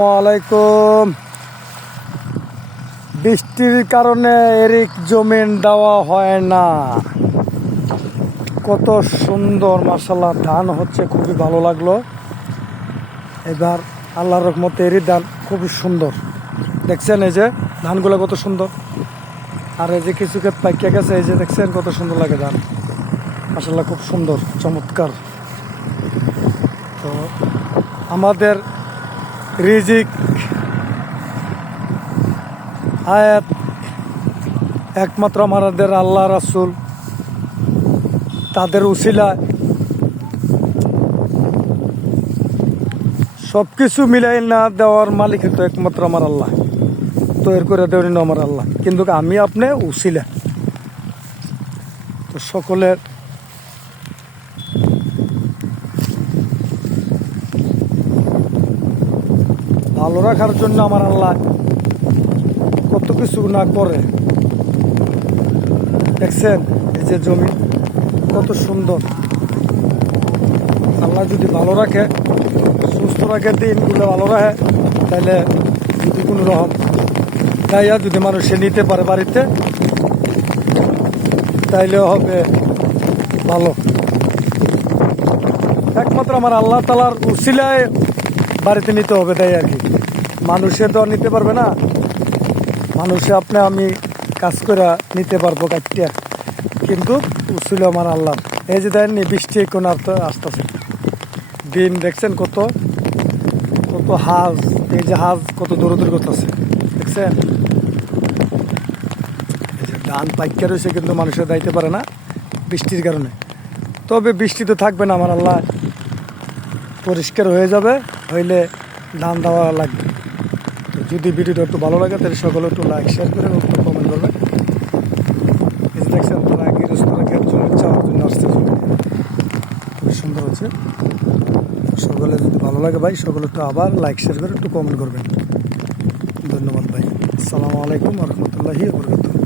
ওয়ালাইকুম। বৃষ্টির কারণে এরিক জমিন দেওয়া হয় না। কত সুন্দর মাশাআল্লাহ ধান হচ্ছে, খুবই ভালো লাগলো। এবার আল্লাহর রহমতে এরি ধান খুবই সুন্দর, দেখছেন এই যে ধানগুলো কত সুন্দর। আর এই যে কিছু ক্ষেত পাইকে গেছে, এই যে দেখছেন কত সুন্দর লাগে ধান। মাশাআল্লাহ খুব সুন্দর, চমৎকার। তো আমাদের রিজিক আয়াত একমাত্র আমাদের আল্লাহ রাসূল, তাদের উসিলায় সব কিছু মিলাই না দেওয়ার মালিক তো একমাত্র আমার আল্লাহ, তৈরি করে দেওয়ার আমার আল্লাহ, কিন্তু আমি আপনি উসিলা। তো সকলের ভালো রাখার জন্য আমার আল্লাহ কত কিছু না করে। দেখছেন এই যে জমি কত সুন্দর। আল্লাহ যদি ভালো রাখে, সুস্থ রাখে, দিনগুলো ভালো রাখে, তাহলে যদি কোনো রকম গাইয়া যদি মানুষে নিতে পারে বাড়িতে, তাইলে হবে ভালো। একমাত্র আমার আল্লাহ তাআলার উসিলায় বাড়িতে নিতে হবে, তাই আর কি। মানুষে তো আর নিতে পারবে না। মানুষে আপনি আমি কাজ করে নিতে পারবো কাটিয়া, কিন্তু উসিলা আমার আল্লাহ। এই যে দেখেন বৃষ্টি এখন আসতেছে, দিন দেখছেন কত কত হাঁস, এই যে হাঁস কত দৌড়দৌড়ি করতেছে, দেখছেন। এই যে ধান পাইকা রয়েছে, কিন্তু মানুষের দাইতে পারে না বৃষ্টির কারণে। তবে বৃষ্টি তো থাকবে না, আমার আল্লাহ পরিষ্কার হয়ে যাবে, হইলে ধান দেওয়া লাগবে। তো যদি ভিডিওটা একটু ভালো লাগে, তাহলে সকলে একটু লাইক শেয়ার করে একটু কমেন্ট করবেন। এই যে দেখছেন তারা গৃহস্থরা ক্ষেত জমি চাওয়ার জন্য আসছে, খুবই সুন্দর হচ্ছে। সকলে যদি ভালো লাগে ভাই, সকলে একটু আবার লাইক শেয়ার করে একটু কমেন্ট করবেন। ধন্যবাদ ভাই। আসসালামু আলাইকুম ওয়া রাহমাতুল্লাহি ওয়া বারাকাতুহু।